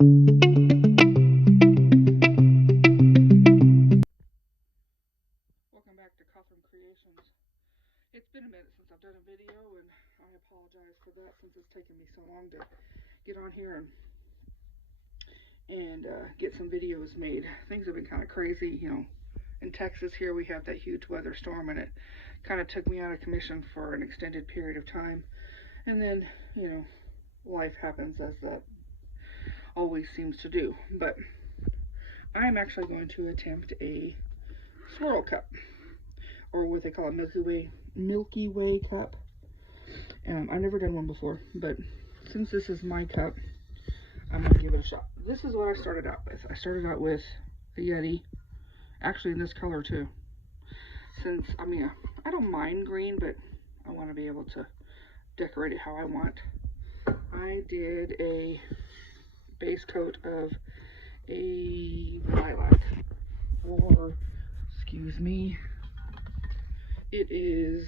Welcome back to Cothram Creations. It's been a minute since I've done a video, and I apologize for that since it's taken me so long to get on here and get some videos made. Things have been kind of crazy, In Texas here we have that huge weather storm, and it kind of took me out of commission for an extended period of time. And then, life happens as that always seems to do. But I'm actually going to attempt a swirl cup, or what they call a Milky Way cup. I've never done one before, but since this is my cup, I'm going to give it a shot. This is what I started out with. I started out with a Yeti, actually in this color too. Since, I don't mind green, but I want to be able to decorate it how I want. I did a base coat of a lilac, or, excuse me, it is,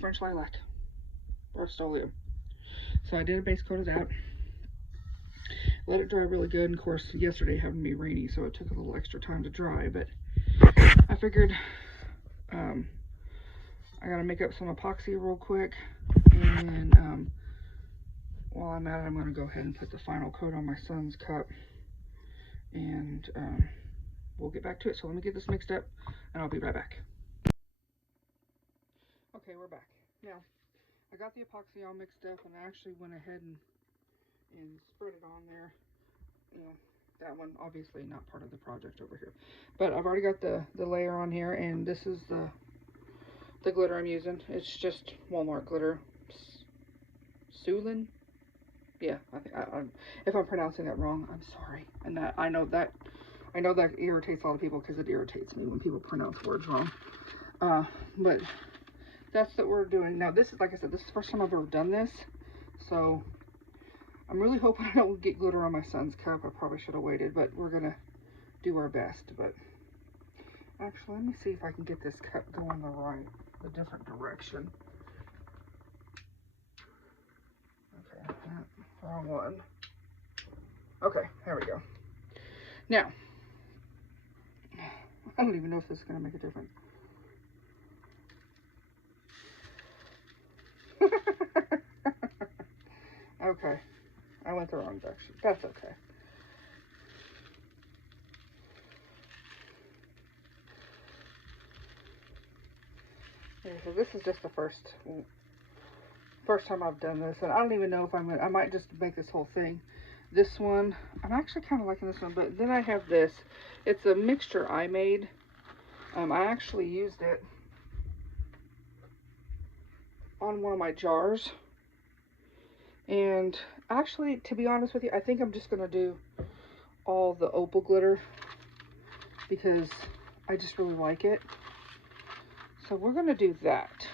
French lilac, Rust-Oleum. So I did a base coat of that. Let it dry really good. And of course, yesterday happened to be rainy, so it took a little extra time to dry. But I figured I gotta make up some epoxy real quick, and then while I'm at it, I'm gonna go ahead and put the final coat on my son's cup, and we'll get back to it. So let me get this mixed up, and I'll be right back. Okay, we're back. Now, I got the epoxy all mixed up, and I actually went ahead and spread it on there. That one obviously not part of the project over here, but I've already got the layer on here, and this is the glitter I'm using. It's just Walmart glitter. Sulin? Yeah, if I'm pronouncing that wrong, I'm sorry. And that I know that irritates a lot of people, because it irritates me when people pronounce words wrong. But that's what we're doing now. This is, like I said, this is the first time I've ever done this, so I'm really hoping I don't get glitter on my son's cup. I probably should have waited, but we're gonna do our best. But actually, let me see if I can get this cup going the different direction. Okay, wrong one. Okay, there we go. Now, I don't even know if this is gonna make a difference. Okay, I went the wrong direction. That's okay. Okay, so this is just the first time I've done this, and I don't even know if I might just make this whole thing. This one, I'm actually kind of liking this one, but then I have this. It's a mixture I made. I actually used it on one of my jars. And actually, to be honest with you, I think I'm just going to do all the opal glitter, because I just really like it. So we're going to do that.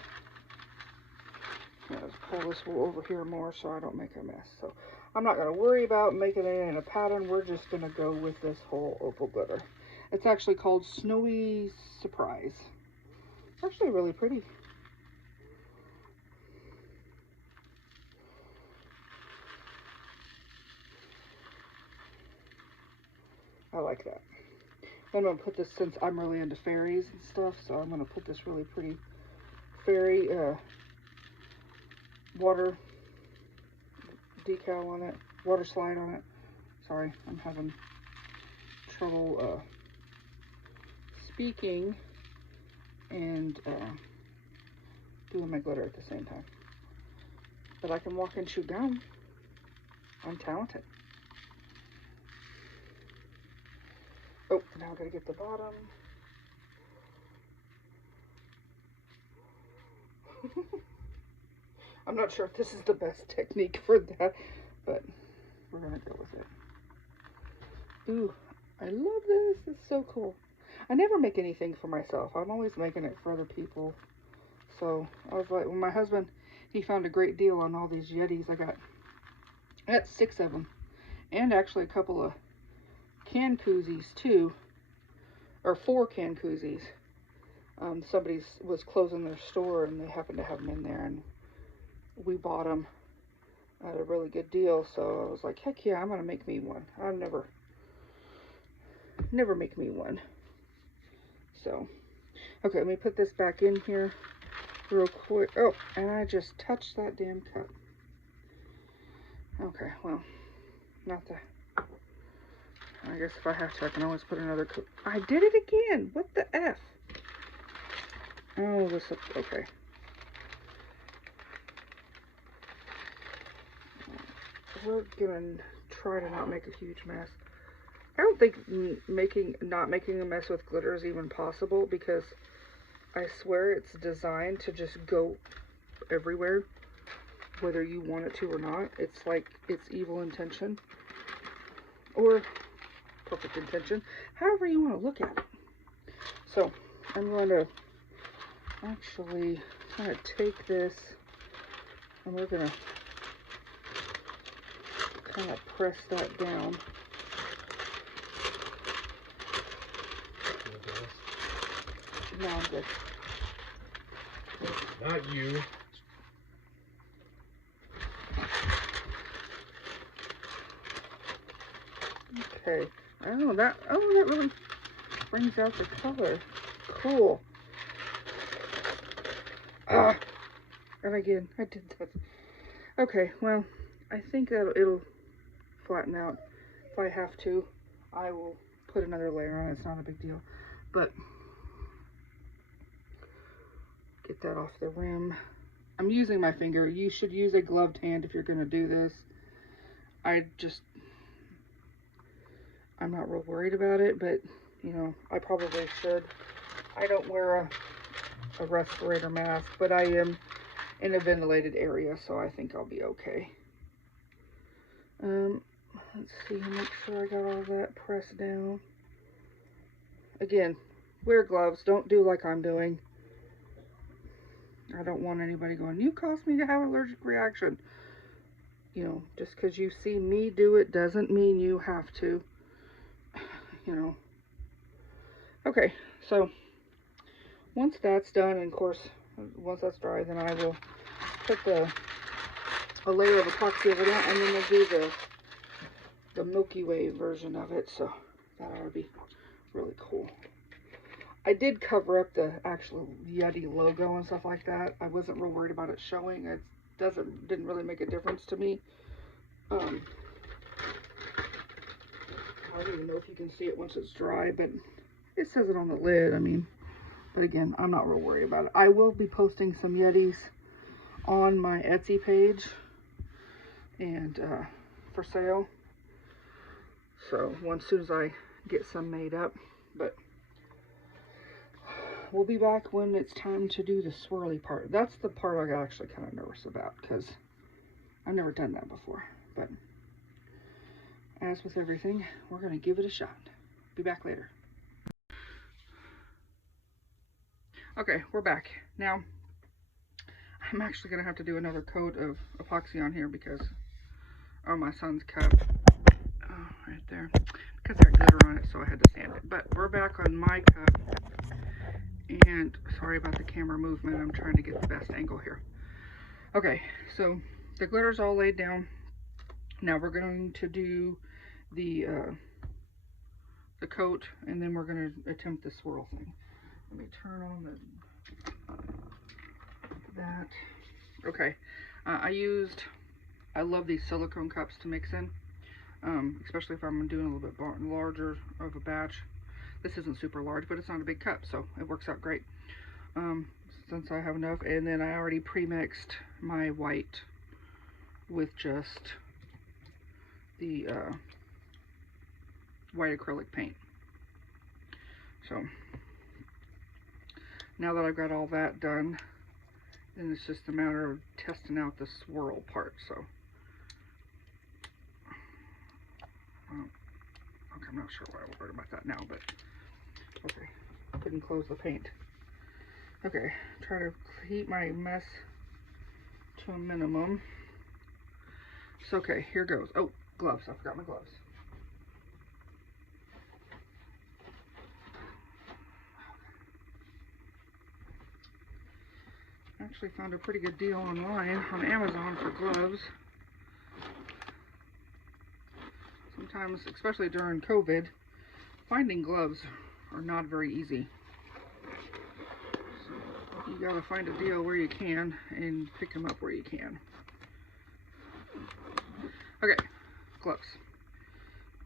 Let's pull this over here more so I don't make a mess. So I'm not going to worry about making it in a pattern. We're just going to go with this whole opal glitter. It's actually called Snowy Surprise. It's actually really pretty. I like that. I'm going to put this, since I'm really into fairies and stuff, so I'm going to put this really pretty fairy water decal on it, water slide on it. Sorry, I'm having trouble speaking and doing my glitter at the same time. But I can walk and chew gum. I'm talented. Oh, now I gotta get the bottom. I'm not sure if this is the best technique for that, but we're gonna go with it. Ooh, I love this. It's so cool. I never make anything for myself. I'm always making it for other people. So I was like, when my husband, he found a great deal on all these Yetis. I got 6 of them, and actually a couple of can koozies too, or 4 can koozies. Somebody was closing their store, and they happened to have them in there, and we bought them at a really good deal, so I was like, heck yeah, I'm gonna make me one. I'll never make me one. So, okay, let me put this back in here real quick. Oh, and I just touched that damn cup. Okay, well, not that. I guess if I have to, I can always put another cup. I did it again. What the F? Oh, this is okay. We're gonna try to not make a huge mess. I don't think not making a mess with glitter is even possible, because I swear it's designed to just go everywhere, whether you want it to or not. It's like it's evil intention or perfect intention, however you want to look at it. So I'm going to actually kind of take this, and we're going to kind of press that down. No, I'm good. Not you. Okay. Oh, that really brings out the color. Cool. Ah, and again, I did that. Okay, well, I think that it'll flatten out. If I have to, I will put another layer on. It's not a big deal. But get that off the rim. I'm using my finger. You should use a gloved hand if you're going to do this. I'm not real worried about it, but, you know, I probably should. I don't wear a respirator mask, but I am in a ventilated area, so I think I'll be okay. Let's see, make sure I got all that pressed down. Again, wear gloves. Don't do like I'm doing. I don't want anybody going, you caused me to have an allergic reaction. You know, just because you see me do it doesn't mean you have to. You know. Okay, so once that's done, and of course, once that's dry, then I will put a layer of epoxy over that, and then we'll do the Milky Way version of it. So that ought to be really cool. I did cover up the actual Yeti logo and stuff like that. I wasn't real worried about it showing. It didn't really make a difference to me. I don't even know if you can see it once it's dry, but it says it on the lid. I mean, but again, I'm not real worried about it. I will be posting some Yetis on my Etsy page and for sale. So as soon as I get some made up, but we'll be back when it's time to do the swirly part. That's the part I got actually kind of nervous about, because I've never done that before. But as with everything, we're going to give it a shot. Be back later. Okay, we're back. Now, I'm actually going to have to do another coat of epoxy on here because, oh, my son's cup. Oh, right there. Because I had glitter on it, so I had to sand it. But we're back on my cup. And sorry about the camera movement. I'm trying to get the best angle here. Okay, so the glitter's all laid down. Now we're going to do the coat, and then we're going to attempt the swirl thing. Let me turn on that. Okay, I love these silicone cups to mix in, especially if I'm doing a little bit larger of a batch. This isn't super large, but it's not a big cup, so it works out great. Since I have enough, and then I already pre-mixed my white with just the white acrylic paint. So now that I've got all that done, then it's just a matter of testing out the swirl part. So okay, I'm not sure why I'm worried about that now, but okay, I couldn't close the paint. Okay, try to keep my mess to a minimum. So okay, here goes. Oh, gloves, I forgot my gloves. Actually found a pretty good deal online on Amazon for gloves. times, especially during COVID, finding gloves are not very easy. So you gotta find a deal where you can and pick them up where you can. Okay, gloves.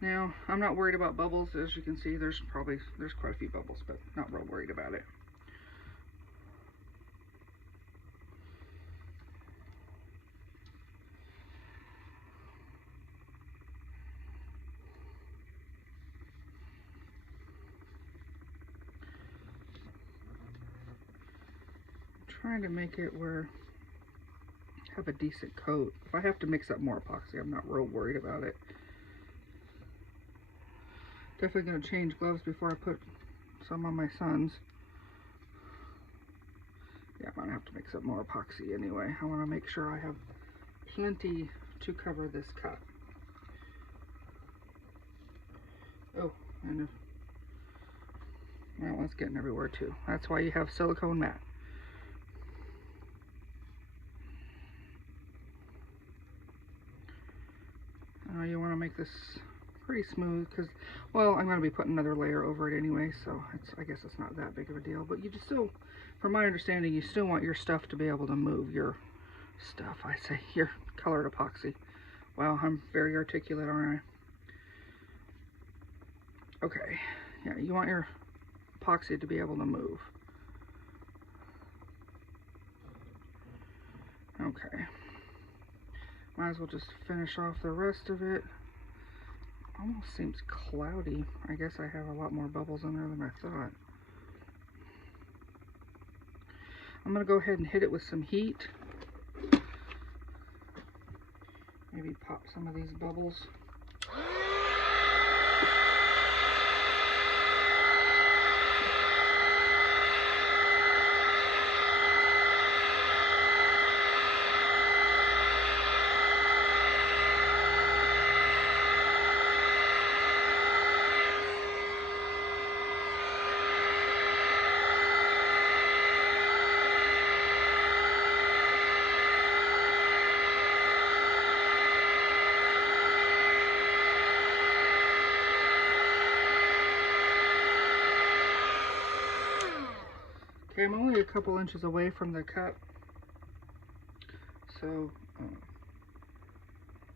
Now, I'm not worried about bubbles. As you can see, there's quite a few bubbles, but not real worried about it. Trying to make it where I have a decent coat. If I have to mix up more epoxy, I'm not real worried about it. Definitely going to change gloves before I put some on my son's. Yeah, I'm going to have to mix up more epoxy anyway. I want to make sure I have plenty to cover this cut. Oh, and well, it's getting everywhere too. That's why you have silicone mat. You want to make this pretty smooth because, well, I'm going to be putting another layer over it anyway, so I guess it's not that big of a deal. But you just still, from my understanding, you still want your stuff to be able to move. Your stuff, I say, your colored epoxy. Wow, I'm very articulate, aren't I? Okay, yeah, you want your epoxy to be able to move. Okay. Might as well just finish off the rest of it. Almost seems cloudy. I guess I have a lot more bubbles in there than I thought. I'm going to go ahead and hit it with some heat. Maybe pop some of these bubbles. Okay, I'm only a couple inches away from the cup, so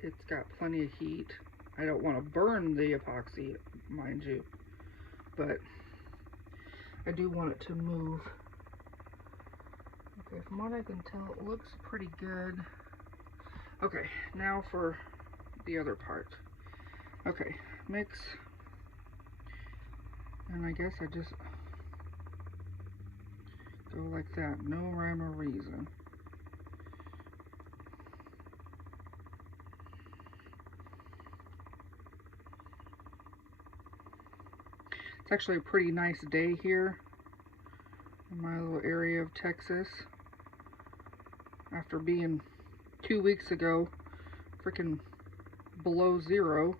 it's got plenty of heat. I don't want to burn the epoxy, mind you, but I do want it to move. Okay, from what I can tell, it looks pretty good. Okay, now for the other part. Okay, mix, and I guess I just go like that, no rhyme or reason. It's actually a pretty nice day here in my little area of Texas. After being 2 weeks ago freaking below zero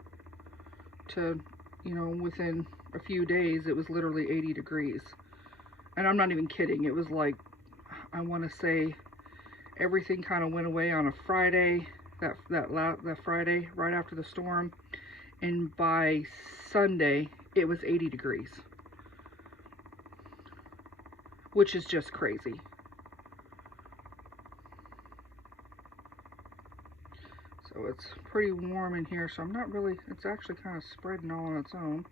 to, you know, within a few days it was literally 80 degrees. And I'm not even kidding. It was like, I want to say everything kind of went away on a Friday, that Friday right after the storm, and by Sunday it was 80 degrees, which is just crazy. So it's pretty warm in here, so I'm not really, it's actually kind of spreading all on its own.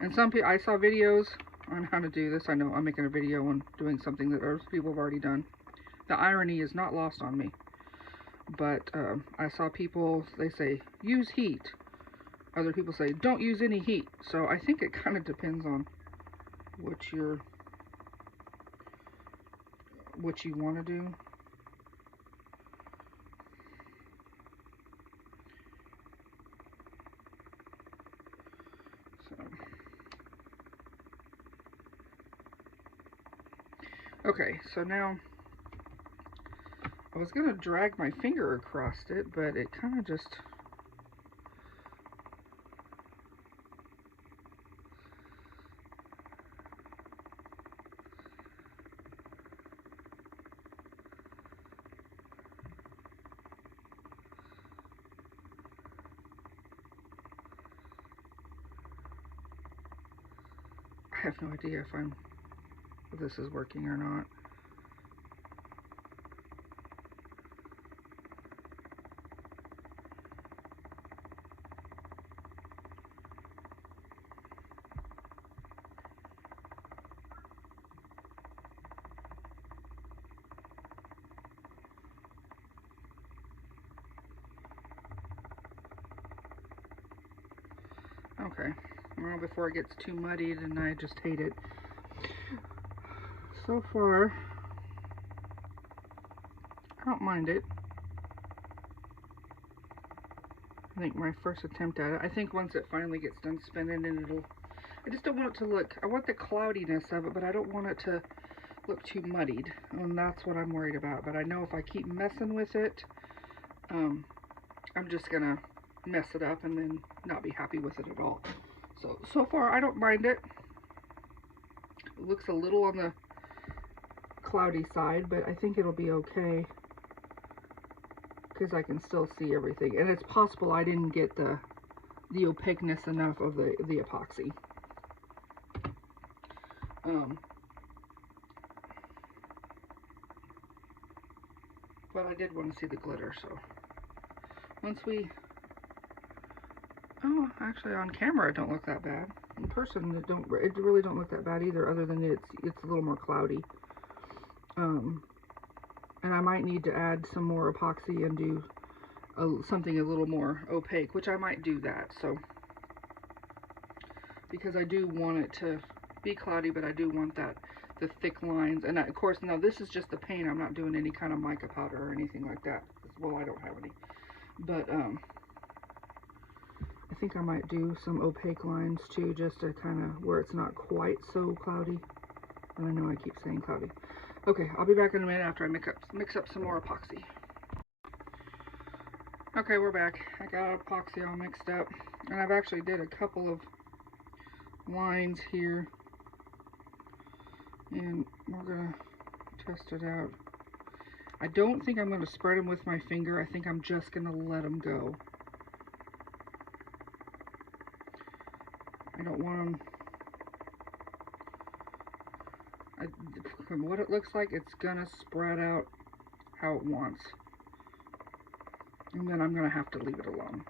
And some people, I saw videos on how to do this. I know I'm making a video on doing something that other people have already done. The irony is not lost on me. But I saw people, they say, use heat. Other people say, don't use any heat. So I think it kind of depends on what you want to do. Okay, so now I was going to drag my finger across it, but it kind of just... have no idea if this is working or not. Okay, well, before it gets too muddied and I just hate it. So far, I don't mind it. I think my first attempt at it, I think once it finally gets done spinning and I just don't want it to look, I want the cloudiness of it, but I don't want it to look too muddied. And that's what I'm worried about. But I know if I keep messing with it, I'm just gonna mess it up and then not be happy with it at all. So far I don't mind it. It looks a little on the cloudy side, but I think it'll be okay because I can still see everything. And it's possible I didn't get the opaqueness enough of the epoxy. But I did want to see the glitter, so once we... Oh, actually on camera it don't look that bad. In person it really don't look that bad either, other than it's a little more cloudy. And I might need to add some more epoxy and do something a little more opaque, which I might do that. So because I do want it to be cloudy, but I do want the thick lines. And of course, now this is just the paint. I'm not doing any kind of mica powder or anything like that. Well, I don't have any. But I think I might do some opaque lines too, just to kind of where it's not quite so cloudy. And I know I keep saying cloudy. Okay, I'll be back in a minute after I mix up some more epoxy. Okay, we're back. I got epoxy all mixed up, and I've actually did a couple of lines here, and we're gonna test it out. I don't think I'm gonna spread them with my finger. I think I'm just gonna let them go. I don't want them. From what it looks like, it's gonna spread out how it wants, and then I'm gonna have to leave it alone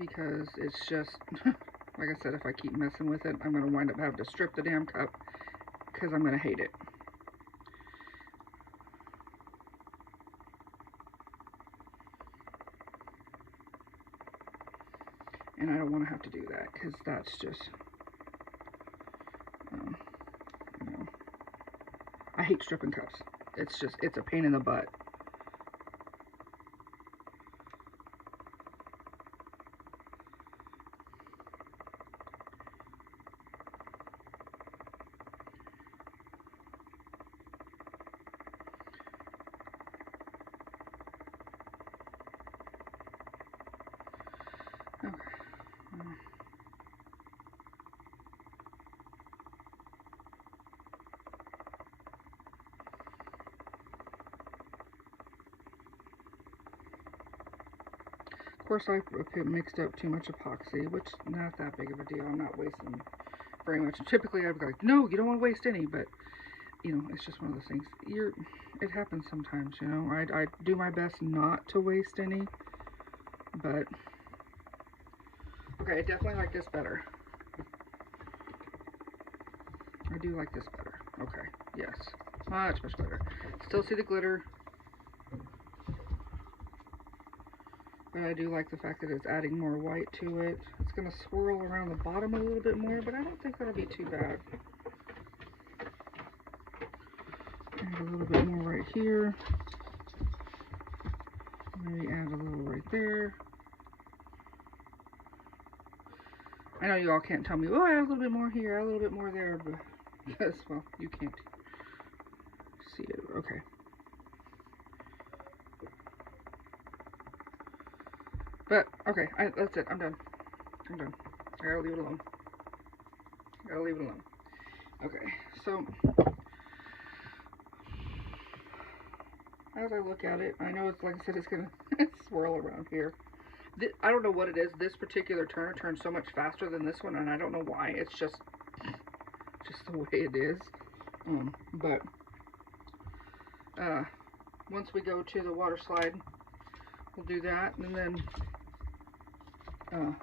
because it's just like I said, if I keep messing with it, I'm gonna wind up having to strip the damn cup because I'm gonna hate it. And I don't want to have to do that because that's just you know, I hate stripping cups. It's a pain in the butt. Okay. Of course, I mixed up too much epoxy, which not that big of a deal. I'm not wasting very much. Typically, I'd be like, no, you don't want to waste any, but you know, it's just one of those things. It happens sometimes, you know. I do my best not to waste any, but okay, I definitely like this better. I do like this better. Okay, yes, much better. Still see the glitter, but I do like the fact that it's adding more white to it. It's going to swirl around the bottom a little bit more, but I don't think that'll be too bad. Add a little bit more right here. Maybe add a little right there. I know you all can't tell me, oh, add a little bit more here, add a little bit more there, but because, well, you can't see it. Okay. But, okay, that's it. I'm done. I gotta leave it alone. Okay, so as I look at it, I know it's, like I said, it's gonna swirl around here. I don't know what it is. This particular turner turns so much faster than this one, and I don't know why. It's just the way it is. But once we go to the water slide, we'll do that, and then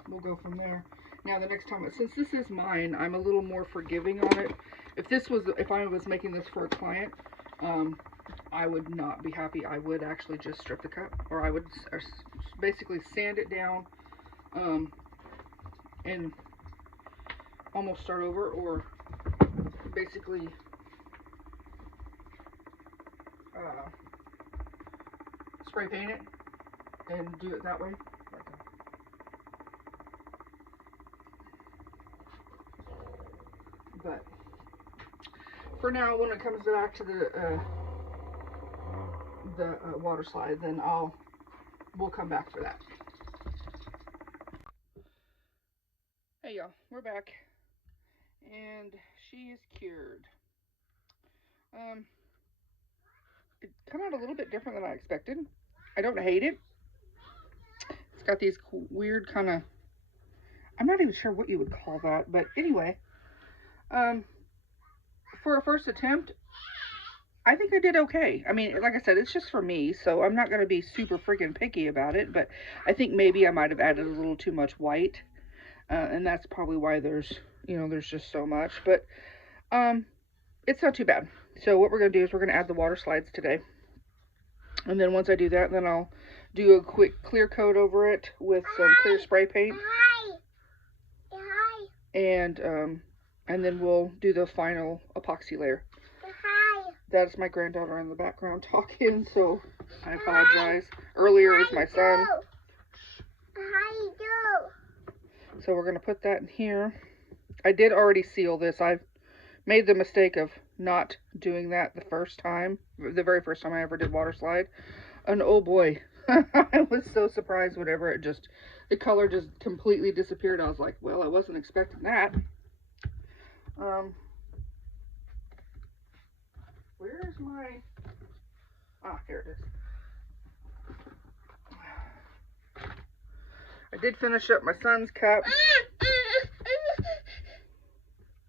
we'll go from there. Now the next time, since this is mine, I'm a little more forgiving on it. If I was making this for a client, I would not be happy. I would actually just strip the cup, or I would basically sand it down, and almost start over, or basically spray paint it and do it that way. But for now, when it comes back to the water slide, then we'll come back for that. Hey y'all, we're back, and she is cured. It come out a little bit different than I expected. I don't hate it. It's got these weird kind of, I'm not even sure what you would call that, but anyway, for a first attempt, I think I did okay. I mean, like I said, it's just for me, so I'm not going to be super freaking picky about it, but I think maybe I might have added a little too much white, and that's probably why there's just so much, but it's not too bad. So what we're going to do is we're going to add the water slides today, and then once I do that, then I'll do a quick clear coat over it with some clear spray paint, and then we'll do the final epoxy layer. That's my granddaughter in the background talking, so I apologize. Earlier is my son. So we're going to put that in here. I did already seal this. I've made the mistake of not doing that the very first time I ever did water slide. And oh boy, I was so surprised whenever the color just completely disappeared. I was like, well, I wasn't expecting that. Where's my... here it is. I did finish up my son's cup.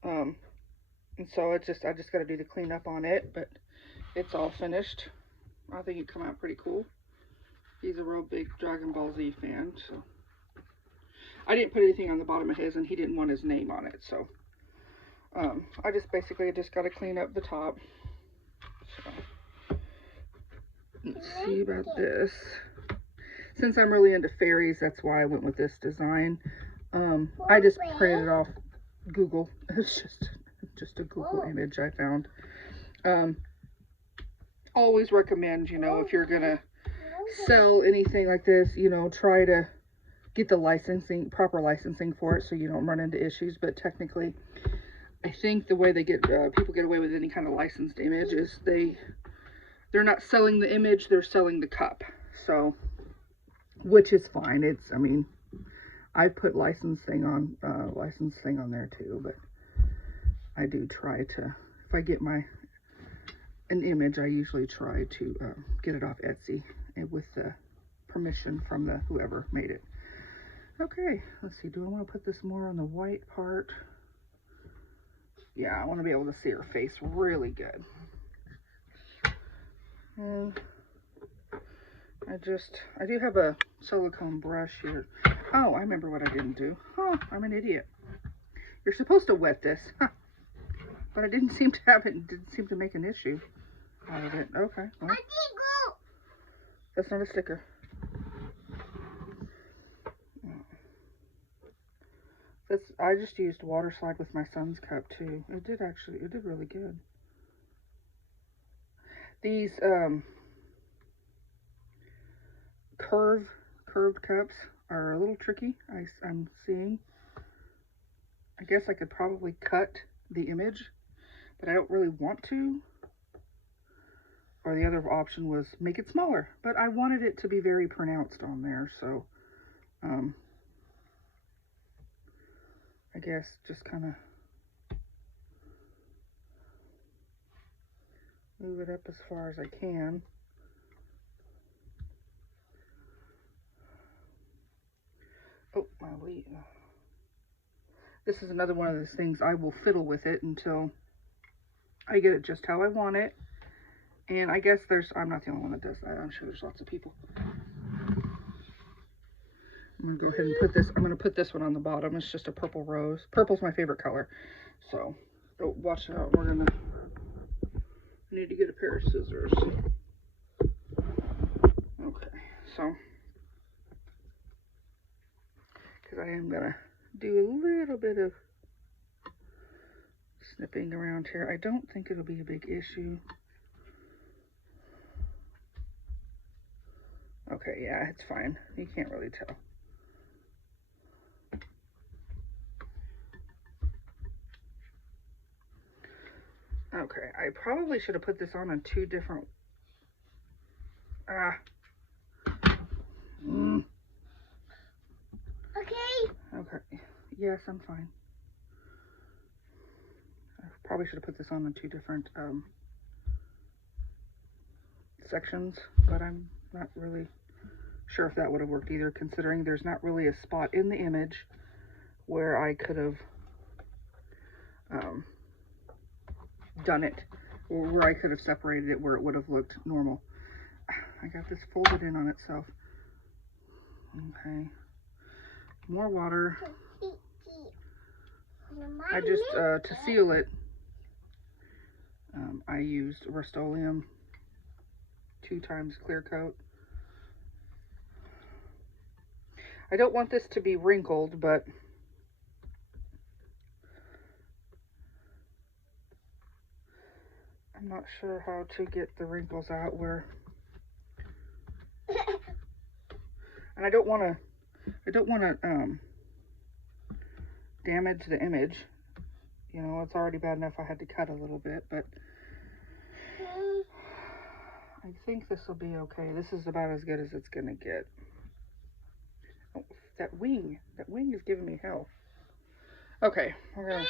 And so I just got to do the cleanup on it, but it's all finished. I think it come out pretty cool. He's a real big Dragon Ball Z fan, so I didn't put anything on the bottom of his, and he didn't want his name on it, so I just got to clean up the top. So let's see about this. Since I'm really into fairies, that's why I went with this design. I just printed it off Google. It's just a Google image I found. Always recommend, if you're gonna sell anything like this, try to get the proper licensing for it, so you don't run into issues. But technically, I think the way people get away with any kind of licensed image is they're not selling the image, they're selling the cup. So, which is fine. I put licensing on there too, but I do try to, if I get an image, I usually try to get it off Etsy with the permission from whoever made it. Okay, let's see. Do I want to put this more on the white part? Yeah, I want to be able to see her face really good. I do have a silicone brush here. Oh, I remember what I didn't do. Huh, I'm an idiot. You're supposed to wet this. Huh. But I didn't seem to have it. It didn't seem to make an issue out of it. Okay. Well, that's not a sticker. I just used water slide with my son's cup too. It did really good. These curved cups are a little tricky. I'm seeing. I guess I could probably cut the image, but I don't really want to. Or the other option was make it smaller, but I wanted it to be very pronounced on there, so I guess just kind of move it up as far as I can. this is another one of those things I will fiddle with it until I get it just how I want it. And I guess I'm not the only one that does that. I'm sure there's lots of people. I'm gonna go ahead and put this, I'm gonna put this one on the bottom. It's just a purple rose. Purple's my favorite color. So, oh, watch out. I need to get a pair of scissors. Okay, so, because I am gonna do a little bit of snipping around here. I don't think it'll be a big issue. Okay, yeah, it's fine. You can't really tell. Okay, I probably should have put this on two different... Okay. Okay. Yes, I'm fine. I probably should have put this on two different sections, but I'm not really sure if that would have worked either, considering there's not really a spot in the image where I could have done it, or where I could have separated it where it would have looked normal. I got this folded in on itself. Okay. More water. I just, to seal it, I used Rust-Oleum 2 times clear coat. I don't want this to be wrinkled, but I'm not sure how to get the wrinkles out where, and I don't want to damage the image. You know, it's already bad enough I had to cut a little bit, but I think this will be okay. This is about as good as it's gonna get. Oh, that wing is giving me hell. Okay, we're gonna...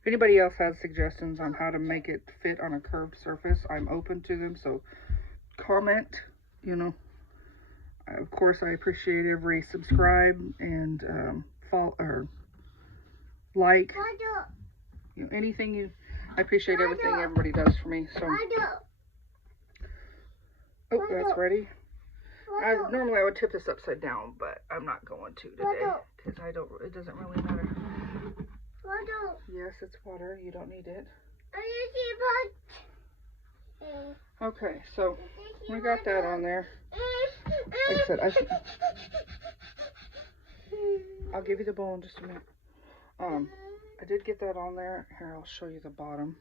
If anybody else has suggestions on how to make it fit on a curved surface, I'm open to them, so comment, you know. Of course, I appreciate every subscribe and follow or like. You know, anything you... I appreciate everything everybody does for me, so... Oh, that's ready. Normally I would tip this upside down, but I'm not going to today, because it doesn't really matter. Yes, it's water. You don't need it. Okay, so we got that on there. Like I said, I'll give you the bowl in just a minute. I did get that on there. Here, I'll show you the bottom.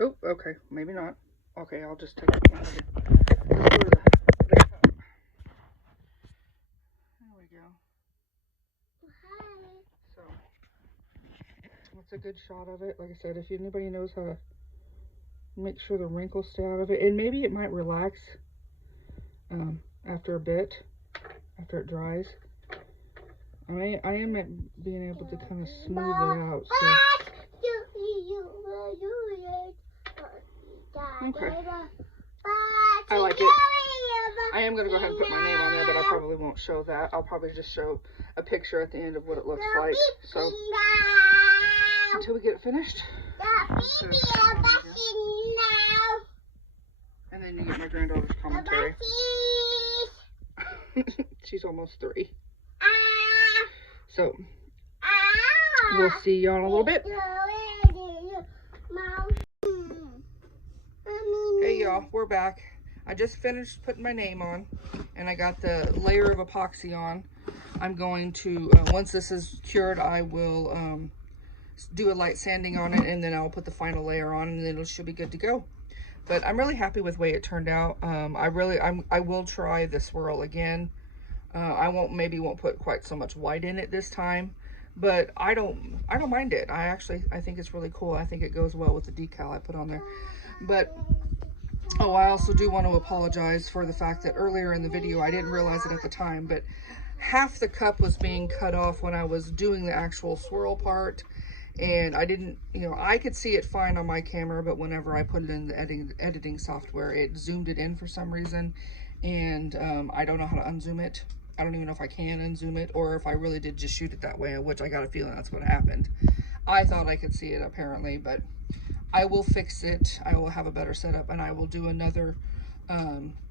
Oh, okay, maybe not. Okay, I'll just take it. Let's go to the cup. There we go. So, that's a good shot of it. Like I said, if anybody knows how to make sure the wrinkles stay out of it, and maybe it might relax after a bit, after it dries. I am being able to kind of smooth it out. So. Okay. I like it. I am going to go ahead and put my name on there, but I probably won't show that. I'll probably just show a picture at the end of what it looks like. So, until we get it finished. And then you get my granddaughter's commentary. She's almost 3. So, we'll see y'all in a little bit. Hey y'all, we're back. I just finished putting my name on, and I got the layer of epoxy on. I'm going to, once this is cured, I will do a light sanding on it, and then I'll put the final layer on, and then it should be good to go. But I'm really happy with the way it turned out. I will try the swirl again. Maybe won't put quite so much white in it this time, but I don't mind it. I think it's really cool. I think it goes well with the decal I put on there. But I also do want to apologize for the fact that earlier in the video, I didn't realize it at the time, but half the cup was being cut off when I was doing the actual swirl part, And I didn't, you know, I could see it fine on my camera, but whenever I put it in the editing software, it zoomed it in for some reason. And I don't know how to unzoom it. I don't even know if I can unzoom it, or if I really did just shoot it that way, which I got a feeling that's what happened. I thought I could see it apparently, but I will fix it. I will have a better setup, and I will do another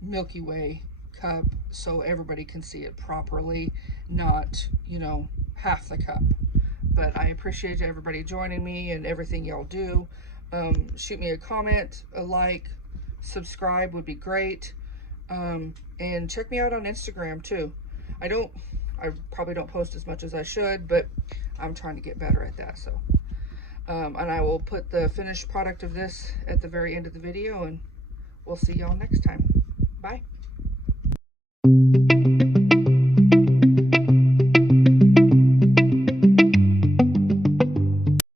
Milky Way cup so everybody can see it properly, not, you know, half the cup. But I appreciate everybody joining me and everything y'all do. Shoot me a comment, a like, subscribe would be great. And check me out on Instagram too. I probably don't post as much as I should, but I'm trying to get better at that. So, and I will put the finished product of this at the very end of the video, and we'll see y'all next time. Bye.